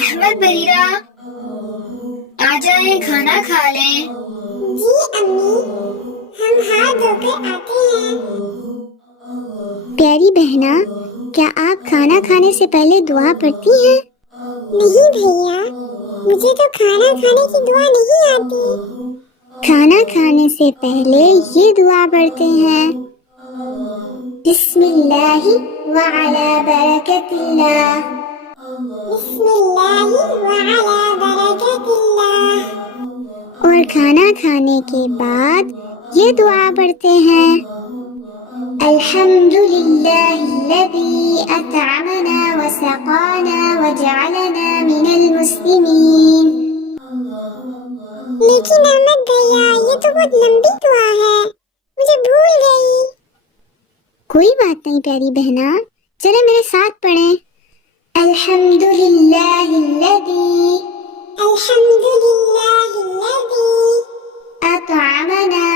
अहमद बरीरा, आ जाए खाना खा लें। जी अम्मी, हम हाथ धोकर आते हैं। प्यारी बहना, क्या आप खाना खाने से पहले दुआ पढ़ती हैं? नहीं भैया, मुझे तो खाना खाने की दुआ नहीं आती। खाना खाने से पहले ये दुआ पढ़ते हैं। बिस्मिल्लाहि व अला बरकतिल्लाह। बिस्मिल्लाहि व अला बरकतिल्लाह। और खाना खाने के बाद ये दुआ पढ़ते हैं। अल्हम्दुलिल्लाहिल्लज़ी अतअमना व सक़ाना व जअलना मिनल मुस्लिमीन। लेकिन अहमद भैया, ये तो बहुत लंबी दुआ है, मुझे भूल गई। कोई बात नहीं प्यारी बहना, चले मेरे साथ पढ़ें। अल्हम्दुलिल्लाहिल्लज़ी अतअमना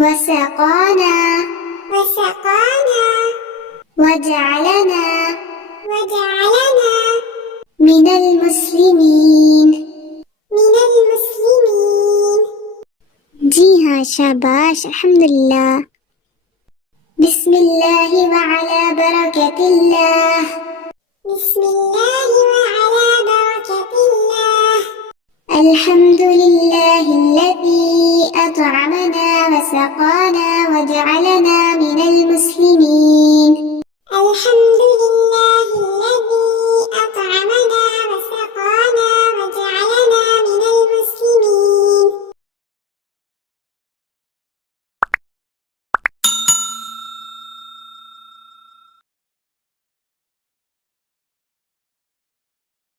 व सक़ाना व जअलना मिनल मुस्लिमीन। जी हाँ, शाबाश, अल्हम्दुलिल्लाह। बिस्मिल्लाहि व अला बरकतिल्लाह। बिस्मिल्लाहि व अला बरकतिल्लाह। अल्हम्दुलिल्लाहिल्लज़ी अतअमना व सक़ाना व जअलना